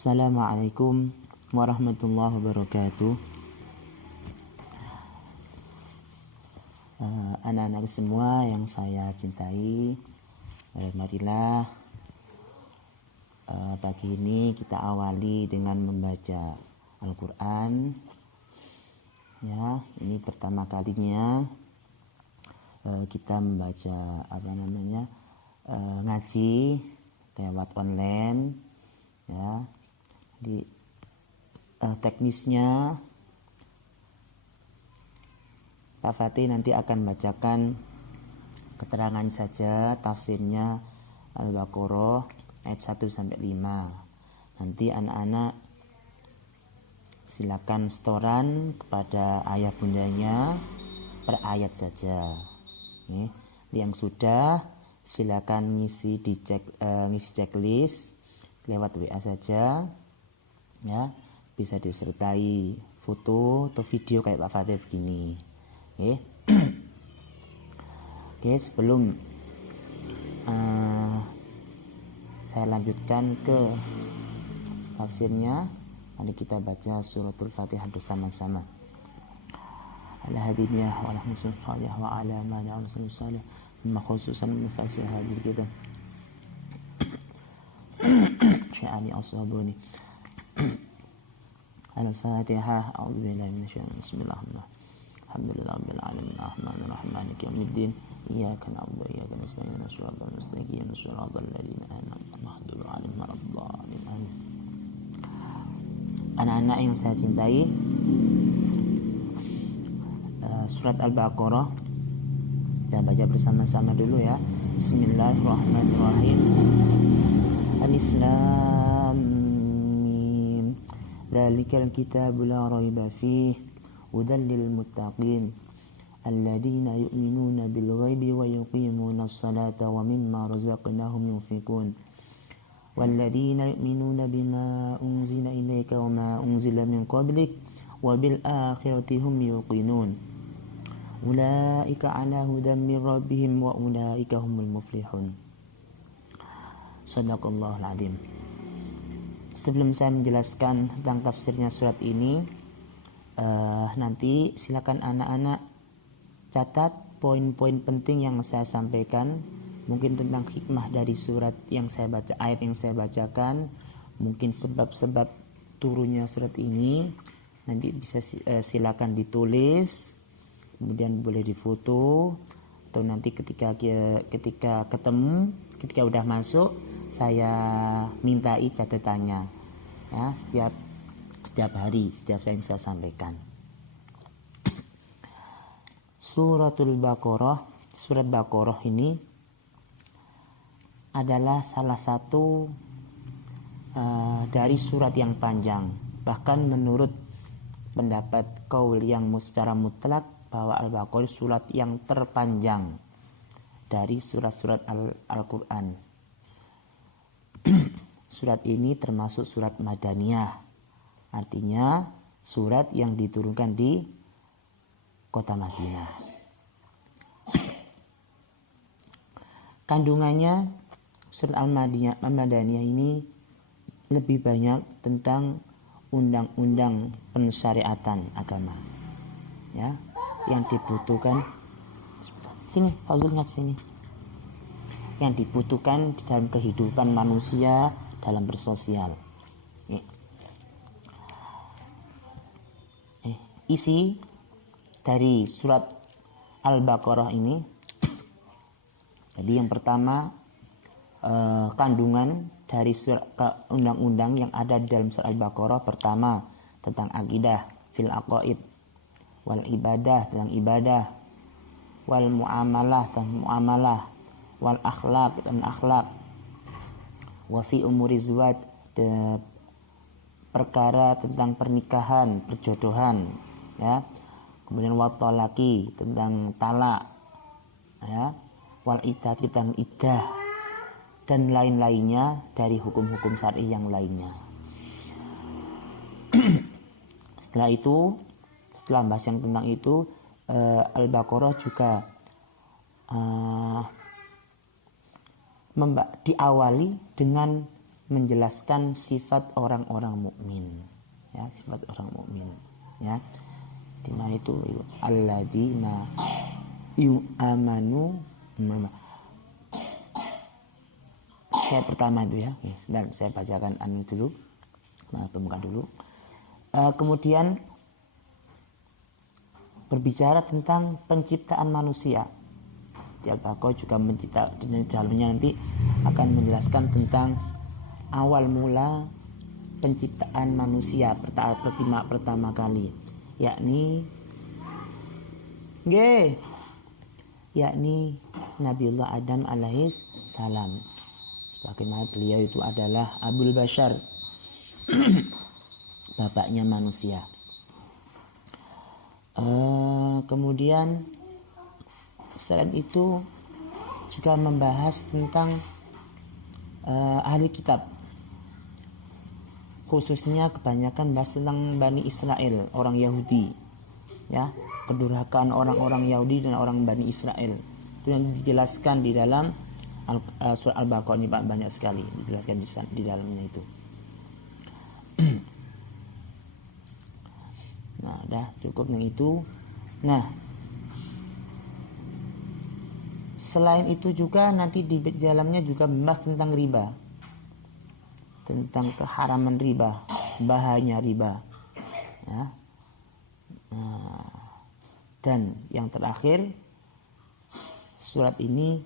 Assalamualaikum warahmatullahi wabarakatuh. Anak-anak semua yang saya cintai, marilah pagi ini kita awali dengan membaca Al-Quran. Ya, ini pertama kalinya kita membaca ngaji lewat online. Ya, di teknisnya Pak Fatih nanti akan bacakan keterangan saja tafsirnya Al-Baqarah ayat 1 sampai 5. Nanti anak-anak silakan setoran kepada ayah bundanya per ayat saja. Nih, yang sudah silakan ngisi checklist lewat WA saja. Ya, bisa disertai foto atau video kayak Pak Fatih begini. Oke, sebelum saya lanjutkan ke tafsirnya, mari kita baca suratul Fatihah bersama-sama. Al-hadiniyah wa al-husn salih wa ala ma na'amsan salih khususan mufasih hadir kita sya'ani ashabuni. Al-Fatihah. A'udzubillahi minasyaitonir rajim. Bismillahirrahmanirrahim. Alhamdulillah rabbil alamin arrahmanir rahim maliki yaumiddin iyyaka na'budu wa iyyaka nasta'in ihdinas siratal mustaqim siratal ladzina an'amta 'alaihim ghairil maghdubi 'alaihim. Anak-anak yang saya cintai, surat Al-Baqarah kita baca bersama-sama dulu ya. Bismillahirrahmanirrahim. Alif Lam Mim. Dzalikal kitabu la raiba fihi hudan lil muttaqin alladzina yu'minuna bil ghaibi wa yuqimuna as-salata wa mimma razaqnahum yunfiqun walladzina yu'minuna bima unzila ilayka wa ma unzila min qablik wa bil akhirati hum yuqinun ulaika ala hudan min rabbihim wa ulaika humul muflihun. Shadaqallahul adzim. Sebelum saya menjelaskan tentang tafsirnya surat ini, nanti silakan anak-anak catat poin-poin penting yang saya sampaikan, mungkin tentang hikmah dari surat yang saya baca, ayat yang saya bacakan, mungkin sebab-sebab turunnya surat ini. Nanti bisa silakan ditulis, kemudian boleh difoto, atau nanti ketika ketemu, ketika udah masuk, saya mintai catatannya ya, setiap hari, setiap yang saya sampaikan. Suratul Baqarah, surat Baqarah ini adalah salah satu dari surat yang panjang. Bahkan menurut pendapat qaul yang secara mutlak bahwa Al-Baqarah surat yang terpanjang dari surat-surat Al-Quran. Surat ini termasuk surat Madaniyah. Artinya surat yang diturunkan di kota Madinah. Kandungannya surat Al-Madaniyah ini lebih banyak tentang undang-undang pensyariatan agama. Ya, yang dibutuhkan sini, Fazul ngat sini. Yang dibutuhkan di dalam kehidupan manusia dalam bersosial. Isi dari surat Al-Baqarah ini, jadi yang pertama kandungan dari surat undang-undang yang ada di dalam surat Al-Baqarah. Pertama tentang akidah, fil aqaid, wal ibadah tentang ibadah, wal muamalah tentang muamalah, wal akhlak dan akhlak, wa fi umuri zawaj, perkara tentang pernikahan, perjodohan, ya. Kemudian watolaki tentang talak, ya. Wal iddah tentang iddah, dan lain-lainnya dari hukum-hukum syar'i yang lainnya. Setelah bahas yang tentang itu, Al-Baqarah juga diawali dengan menjelaskan sifat orang-orang mukmin, ya, sifat orang mukmin, ya. Di mana itu alladzina yu'amanu. Saya pertama itu ya, dan saya bacakan dulu, pembukaan dulu. Kemudian berbicara tentang penciptaan manusia. Di Al-Baqarah juga mencipta, di dalamnya nanti akan menjelaskan tentang awal mula penciptaan manusia pertama kali, yakni Nabiullah Adam alaihis salam. Sebagaimana beliau itu adalah Abul Bashar, bapaknya manusia. Kemudian selain itu juga membahas tentang ahli kitab, khususnya kebanyakan bahas tentang Bani Israel, orang Yahudi, ya, kedurhakaan orang-orang Yahudi dan orang Bani Israel. Itu yang dijelaskan di dalam surat Al-Baqarah ini, Pak, banyak sekali dijelaskan di dalamnya itu. Nah, dah cukup dengan itu. Nah, selain itu juga nanti di dalamnya juga membahas tentang riba, tentang keharaman riba, bahayanya riba, ya. Nah, dan yang terakhir surat ini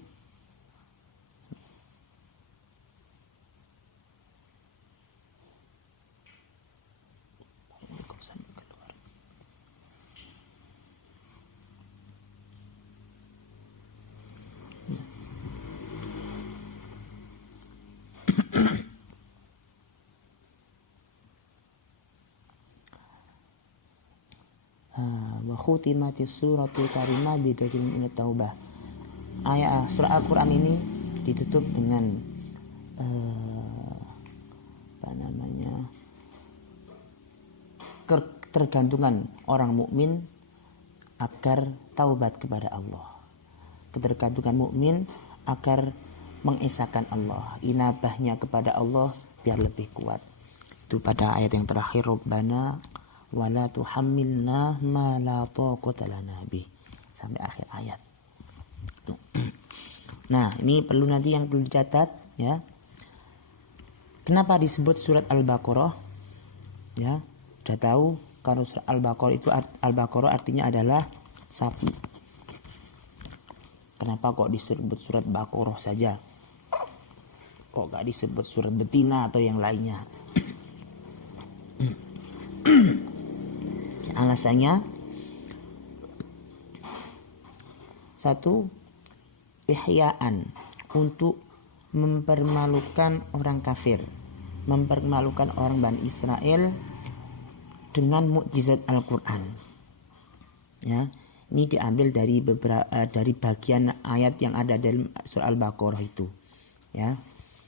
wa khutimatis suratul karimah bidakil min taubah. Ayat surah Al-Quran ini ditutup dengan ketergantungan orang mukmin agar taubat kepada Allah. Ketergantungan mukmin agar mengesahkan Allah, inabahnya kepada Allah biar lebih kuat. Itu pada ayat yang terakhir, Rabbana wala tuhammilna ma la taqata lana bih, sampai akhir ayat. Tuh. Nah, ini perlu nanti yang perlu dicatat, ya. Kenapa disebut surat Al-Baqarah? Ya, sudah tahu kalau surat Al-Baqarah itu Al-Baqarah artinya adalah sapi. Kenapa kok disebut surat Baqarah saja? Kok gak disebut surat betina atau yang lainnya? Alasannya satu, ihya'an, untuk mempermalukan orang kafir, mempermalukan orang Bani Israel dengan mukjizat Al-Quran. Ya, ini diambil dari dari bagian ayat yang ada dalam surah Al-Baqarah itu. Ya,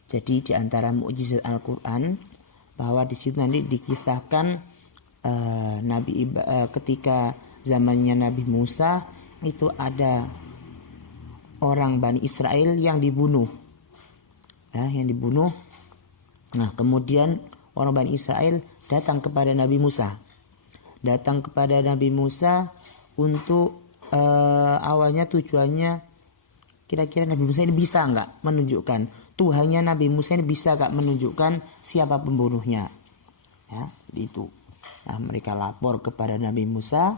jadi di antara mukjizat Al-Quran bahwa di situ nanti dikisahkan ketika zamannya Nabi Musa itu ada orang Bani Israel yang dibunuh, ya, yang dibunuh. Nah, kemudian orang Bani Israel datang kepada Nabi Musa, untuk awalnya tujuannya kira-kira Nabi Musa ini bisa nggak menunjukkan Tuhannya, Nabi Musa ini bisa nggak menunjukkan siapa pembunuhnya, ya, itu. Nah, mereka lapor kepada Nabi Musa.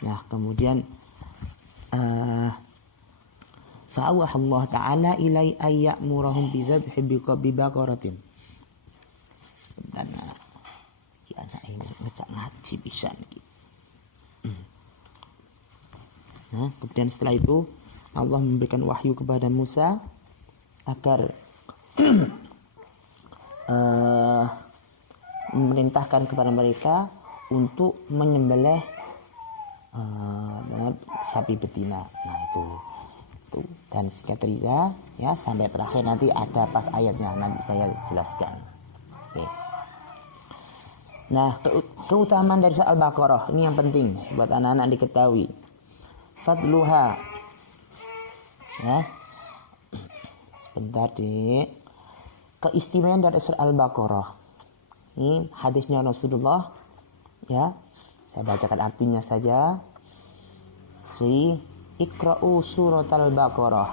Nah, kemudian fa'awah Allah Ta'ala ilai ayya'murahum bizabhi bibaqaratin. Sebentar, ki anak ini ngecak ngaji bisa nih. Nah, kemudian setelah itu Allah memberikan wahyu kepada Musa agar memerintahkan kepada mereka untuk menyembelih sapi betina. Nah, itu. Dan singkat cerita, ya, sampai terakhir nanti ada pas ayatnya, nanti saya jelaskan. Oke. Nah, keutamaan dari surah Al-Baqarah ini yang penting buat anak-anak diketahui. Fadluha, ya, sebentar, Dik. keistimewaan dari surat Al-Baqarah. Ini hadisnya Rasulullah, ya. Saya bacakan artinya saja. Jadi, iqra'u surat Al-Baqarah.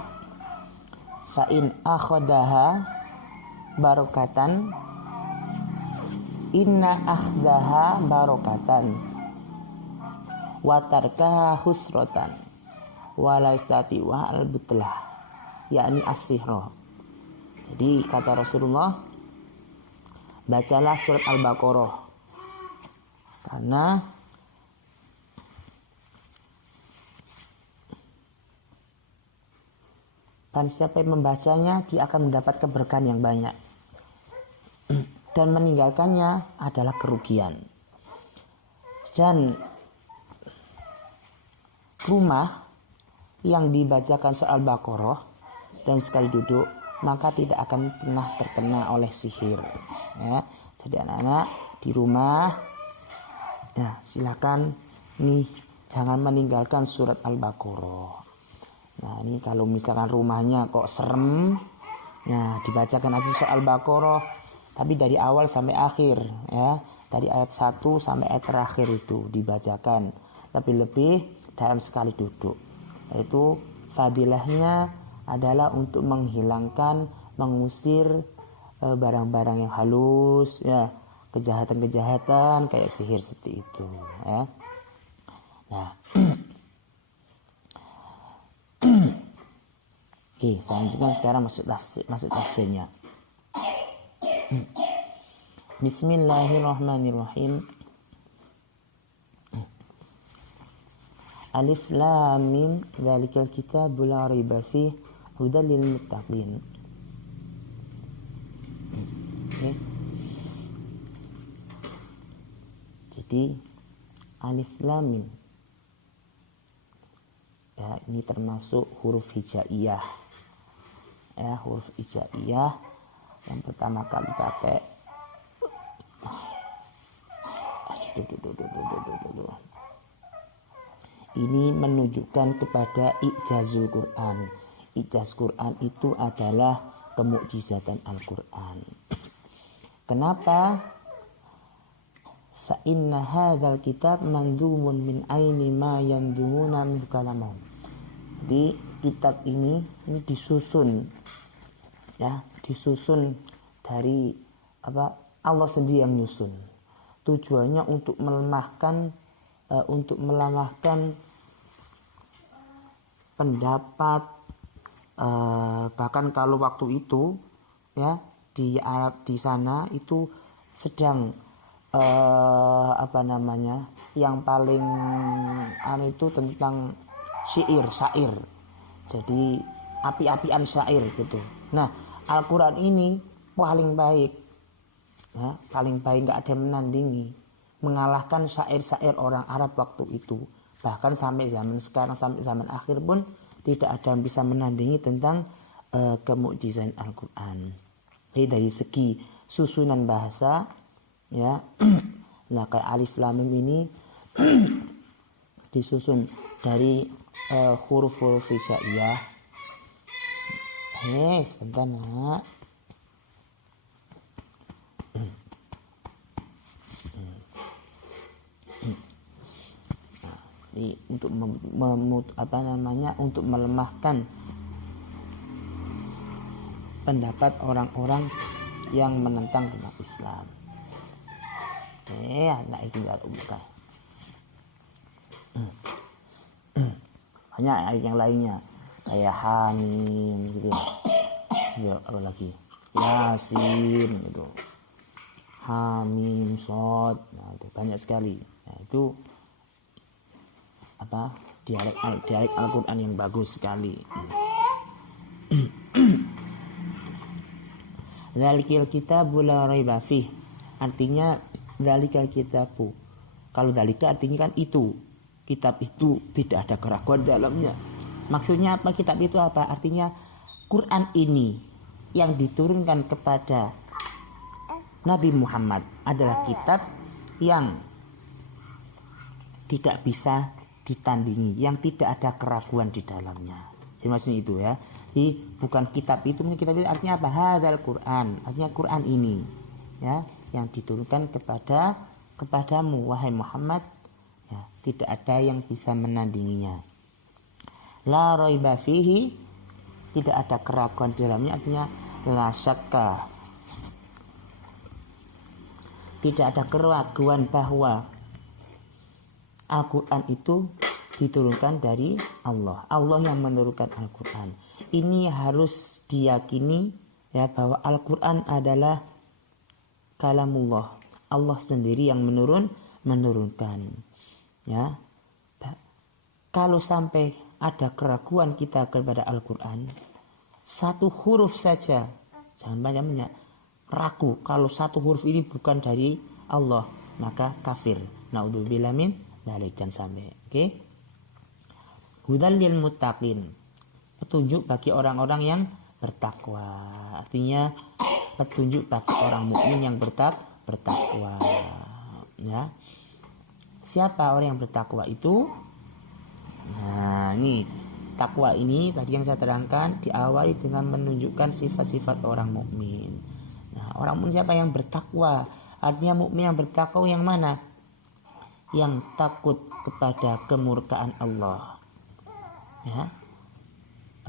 Fa in akhadaha barokatan, inna akhdaha barokatan, wa tarkaha husrotan, wa la istati wa al-butlah, yakni as-sihra. Jadi kata Rasulullah, bacalah surat Al-Baqarah, karena siapa yang membacanya dia akan mendapat keberkahan yang banyak, dan meninggalkannya adalah kerugian. Dan rumah yang dibacakan surat Al-Baqarah dan sekali duduk, maka tidak akan pernah terkena oleh sihir, ya. Jadi anak-anak di rumah, ya, silakan nih jangan meninggalkan surat Al-Baqarah. Nah, ini kalau misalkan rumahnya kok serem, nah dibacakan aja surat Al-Baqarah, tapi dari awal sampai akhir, ya, dari ayat 1 sampai ayat terakhir itu dibacakan, lebih-lebih dalam sekali duduk. Itu fadilahnya adalah untuk menghilangkan, mengusir barang-barang yang halus, ya, kejahatan-kejahatan kayak sihir seperti itu, ya. Nah, oke, selanjutnya sekarang masuk tafsirnya. Bismillahirrahmanirrahim. Alif lam mim dzalikal kitabul la raiba fihi hudal lil muttaqin. Okay. Jadi alif lam mim, ya, ini termasuk huruf hijaiyah, ya, huruf hijaiyah yang pertama kali pakai. Ini menunjukkan kepada ijazul Quran. Ijaz Quran itu adalah kemukjizatan Al-Quran. Kenapa? Fa inna hadzal kitab mandumun min aini ma yandumuna min kalamahum. Di kitab ini disusun, ya, disusun dari apa? Allah sendiri yang nyusun. Tujuannya untuk melemahkan pendapat, bahkan kalau waktu itu, ya, di Arab di sana itu sedang yang paling itu tentang syair, jadi api-apian syair gitu. Nah, Al-Quran ini paling baik, ya, paling baik, nggak ada yang menandingi, mengalahkan syair-syair orang Arab waktu itu. Bahkan sampai zaman sekarang, sampai zaman akhir pun tidak ada yang bisa menandingi tentang kemukjizatan Al-Quran. Jadi dari segi susunan bahasa, ya, nah kayak alif lam mim ini disusun dari huruf-huruf hijaiyah. Sebentar nak. Untuk untuk melemahkan pendapat orang-orang yang menentang umat Islam. Anak itu enggak buka. Banyak ayat yang lainnya kayak Hamim gitu. Ya, apa lagi? Yasin gitu. Hamim, Shad. Nah, itu banyak sekali. Nah, itu dialek Al-Quran yang bagus sekali. Dzalikal kitabu la raiba fih, artinya dzalikal kitabu. Kalau dzalika artinya kan itu, kitab itu tidak ada keraguan dalamnya. Maksudnya apa kitab itu apa? Artinya Quran ini yang diturunkan kepada Nabi Muhammad adalah kitab yang tidak bisa ditandingi, yang tidak ada keraguan di dalamnya. Jadi maksudnya itu ya. Jadi bukan kitab itu artinya apa? Hadzal Quran, artinya Quran ini ya yang diturunkan kepadamu wahai Muhammad, ya, tidak ada yang bisa menandinginya. La raiba fihi, tidak ada keraguan di dalamnya, artinya la syakka, tidak ada keraguan bahwa Al-Quran itu diturunkan dari Allah. Allah yang menurunkan Al-Quran. Ini harus diyakini ya bahwa Al-Quran adalah kalamullah. Allah sendiri yang menurunkan. Ya. Kalau sampai ada keraguan kita kepada Al-Quran, satu huruf saja, jangan banyak-banyak, ragu kalau satu huruf ini bukan dari Allah, maka kafir. Naudzubillah min dzalik, jangan sampai. Oke? Hudal lil muttaqin, petunjuk bagi orang-orang yang bertakwa. Artinya petunjuk bagi orang mukmin yang bertakwa. Ya. Siapa orang yang bertakwa itu? Nah, ini takwa ini tadi yang saya terangkan diawali dengan menunjukkan sifat-sifat orang mukmin. Nah, orang mukmin siapa yang bertakwa? Artinya mukmin yang bertakwa yang mana? Yang takut kepada kemurkaan Allah. Ya.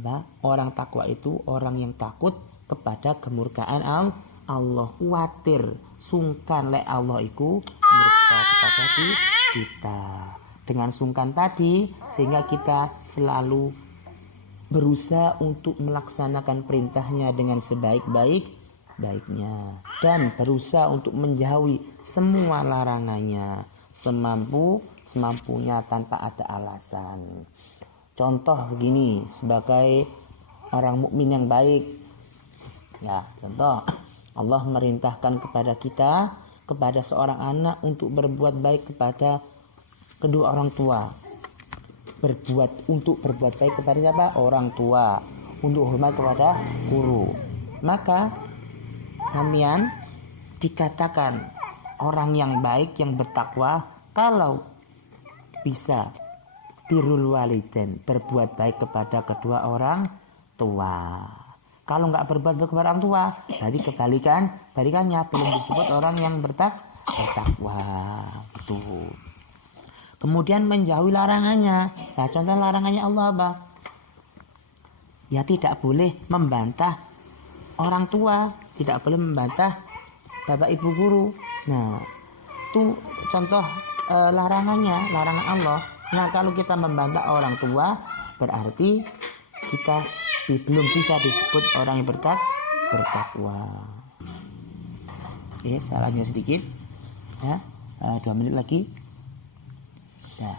Apa? Orang takwa itu orang yang takut kepada kemurkaan Allah, khawatir, sungkan lek Allah iku murka kepada kita. Dengan sungkan tadi sehingga kita selalu berusaha untuk melaksanakan perintahnya dengan sebaik-baiknya dan berusaha untuk menjauhi semua larangannya semampunya tanpa ada alasan. Contoh begini, sebagai orang mukmin yang baik, ya contoh Allah merintahkan kepada kita, kepada seorang anak untuk berbuat baik kepada kedua orang tua. Untuk berbuat baik kepada siapa? Orang tua. Untuk hormat kepada guru. Maka sampean dikatakan orang yang baik, yang bertakwa, kalau bisa birrul walidain, berbuat baik kepada kedua orang tua. Kalau nggak berbuat baik kepada orang tua, berarti kebalikannya belum disebut orang yang bertakwa. Betul. Kemudian menjauhi larangannya. Nah, contoh larangannya Allah apa? Ya tidak boleh membantah orang tua, tidak boleh membantah bapak ibu guru. Nah, itu contoh larangannya, larangan Allah. Nah, kalau kita membantah orang tua, berarti kita belum bisa disebut orang yang bertakwa. Oke, salahnya sedikit. Ya, 2 menit lagi. Nah,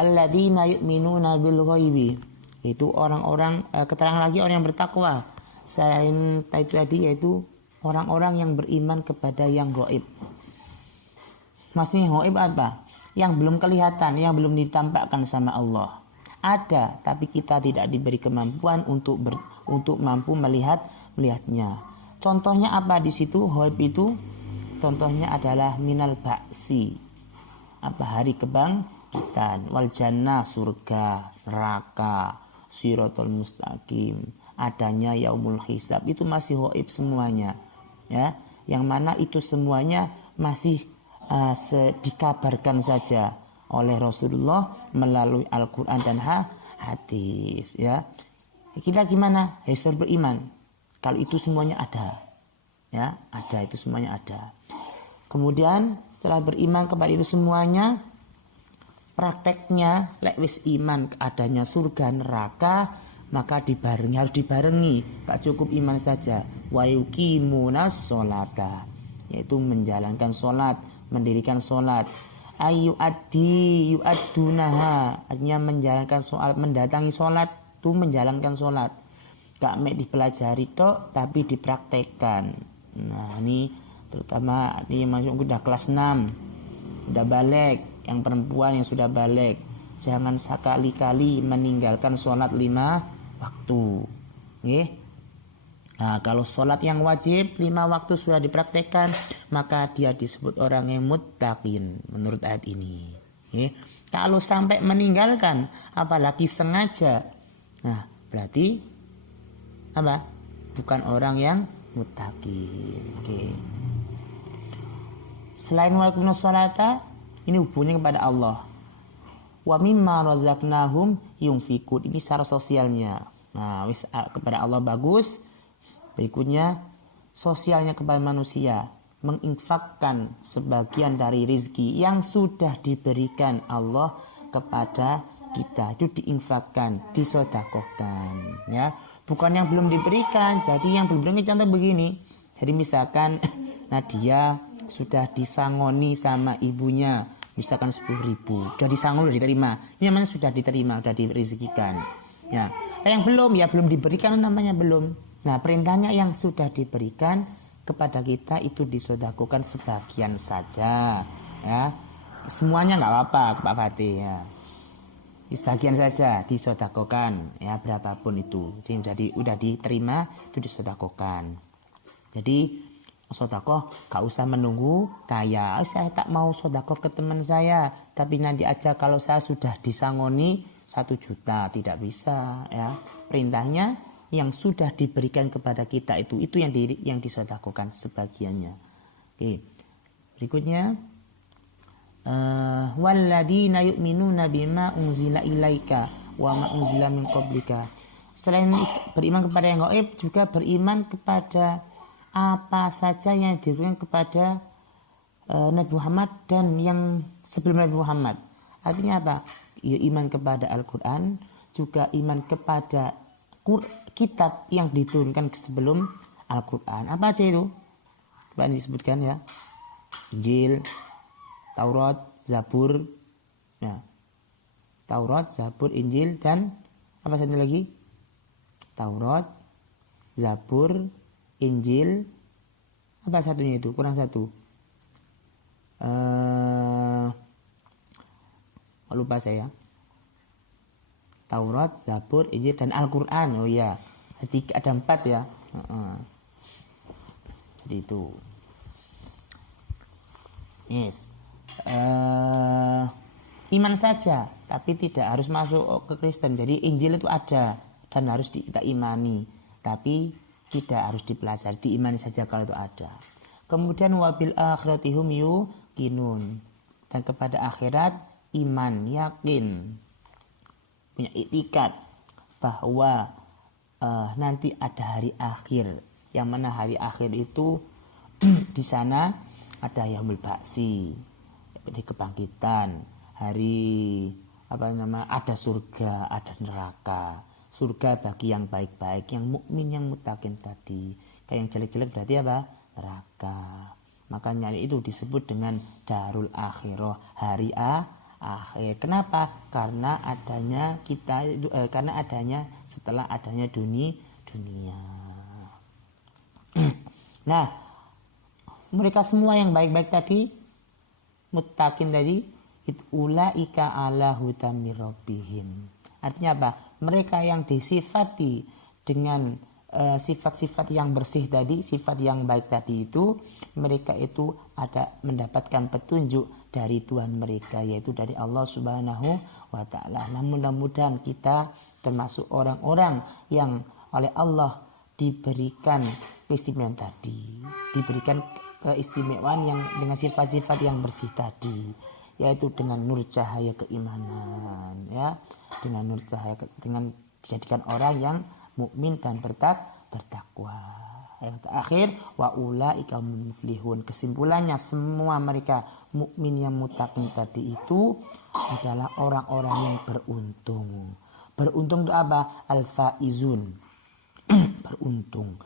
alladzina yu'minuna bil ghaibi, itu orang-orang, keterangan lagi orang yang bertakwa. Selain itu tadi yaitu orang-orang yang beriman kepada yang gaib. Maksudnya yang gaib apa? Yang belum kelihatan, yang belum ditampakkan sama Allah. Ada, tapi kita tidak diberi kemampuan untuk mampu melihatnya. Contohnya apa di situ? Gaib itu contohnya adalah minal ba'si, apa hari kebangkitan, wal jannah surga, neraka, siratal mustaqim, adanya yaumul hisab, itu masih gaib semuanya. Ya, yang mana itu semuanya masih dikabarkan saja oleh Rasulullah melalui Al-Quran dan hadis. Ya, kita gimana? Harus beriman kalau itu semuanya ada. Ya, ada, itu semuanya ada. Kemudian setelah beriman kepada itu semuanya, prakteknya lek wis iman adanya surga neraka, maka harus dibarengi, tak cukup iman saja. Wa yuqimunas sholata, yaitu menjalankan sholat, mendirikan sholat. Yu'addunaha, artinya menjalankan sholat, mendatangi sholat itu menjalankan sholat. Gak mek dipelajari tok, tapi dipraktekkan. Nah, ini terutama ini masuk udah kelas 6, udah balik, yang perempuan yang sudah balik, jangan sekali-kali meninggalkan sholat 5 waktu. Okay? Nah, kalau sholat yang wajib 5 waktu sudah dipraktekkan, maka dia disebut orang yang muttaqin menurut ayat ini. Okay? Kalau sampai meninggalkan, apalagi sengaja, nah berarti apa? Bukan orang yang muttaqin. Oke. Selain walaikumus sholata, ini hubungannya kepada Allah. Wa mimma razaqnahum yunfikun. Ini secara sosialnya. Nah, kepada Allah bagus. Berikutnya sosialnya kepada manusia, menginfakkan sebagian dari rezeki yang sudah diberikan Allah kepada kita, itu diinfakkan, disedekahkan, ya. Bukan yang belum diberikan. Jadi yang belum diberikan, contoh begini. Jadi misalkan Nadia sudah disangoni sama ibunya, misalkan 10.000, sudah disangoni, sudah diterima. Ini namanya sudah diterima, sudah direzekikan. Ya, yang belum, ya belum diberikan namanya belum. Nah, perintahnya yang sudah diberikan kepada kita itu disedekahkan sebagian saja, ya. Semuanya nggak apa-apa, Pak Fatih, ya. Sebagian saja disedekahkan, ya, berapapun itu. Jadi udah diterima itu disedekahkan. Jadi sedekah gak usah menunggu kaya. Saya tak mau sedekah ke teman saya, tapi nanti aja kalau saya sudah disangoni 1 juta, tidak bisa, ya. Perintahnya yang sudah diberikan kepada kita itu yang disedekahkan sebagiannya. Oke. Berikutnya walladzina yu'minuna bima unzila ilaika wa ma unzila min qablika. Selain beriman kepada yang gaib, juga beriman kepada apa saja yang diberikan kepada Nabi Muhammad dan yang sebelum Nabi Muhammad. Artinya apa? Ya, iman kepada Al-Quran, juga iman kepada kitab yang diturunkan sebelum Al-Quran. Apa aja itu? Coba disebutkan, ya. Injil, Taurat, Zabur, ya. Taurat, Zabur, Injil, dan apa satu lagi? Taurat, Zabur, Injil, apa satunya itu? Kurang satu. Lupa saya. Taurat, Zabur, Injil, dan Al-Quran. Oh ya, jadi ada 4 ya. Jadi itu. Yes. Iman saja, tapi tidak harus masuk ke Kristen. Jadi Injil itu ada dan harus kita imani, tapi tidak harus dipelajari, diimani saja kalau itu ada. Kemudian wabil akhirati hum yuqinun, dan kepada akhirat iman, yakin, punya iktikad bahwa nanti ada hari akhir, yang mana hari akhir itu di sana ada yaumul ba'si, hari kebangkitan, hari ada surga, ada neraka. Surga bagi yang baik-baik, yang mukmin, yang muttaqin tadi. Kayak yang jelek-jelek berarti apa? Neraka. Makanya itu disebut dengan darul akhirah, hari akhir. Kenapa? Karena adanya setelah adanya dunia. Nah, mereka semua yang baik-baik tadi, muttaqin tadi, ulaika ala hudan mir rabbihim. Artinya apa? Mereka yang disifati dengan sifat-sifat yang bersih tadi, sifat yang baik tadi itu, mereka itu ada mendapatkan petunjuk dari Tuhan mereka, yaitu dari Allah Subhanahu wa ta'ala. Namun mudah-mudahan kita termasuk orang-orang yang oleh Allah diberikan keistimewaan tadi, diberikan keistimewaan yang dengan sifat-sifat yang bersih tadi, yaitu dengan nur cahaya keimanan, ya, dengan nur cahaya, dengan dijadikan orang yang mukmin dan bertakwa. Yang terakhir, wa ulaika muflihun. Kesimpulannya semua mereka mukmin yang muttaqin tadi itu adalah orang-orang yang beruntung. Beruntung itu apa? Al-faizun. Beruntung.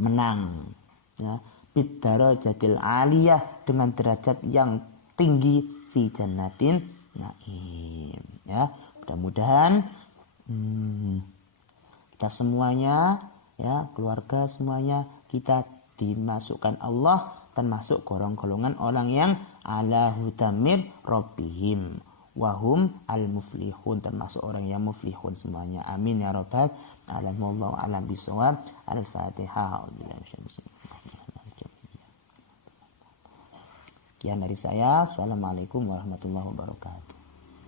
Menang, ya. Bidarajatil aliyah, dengan derajat yang tinggi, fi jannatin naim, ya. Mudah-mudahan kita semuanya, ya, keluarga semuanya, kita dimasukkan Allah termasuk golongan orang yang ala hudamir rabbihim wahum al muflihun, termasuk orang yang muflihun semuanya. Amin ya rabbal alamin. Wallahu a'lam bishawab. Al-Fatihah. Sekian dari saya. Assalamualaikum warahmatullahi wabarakatuh.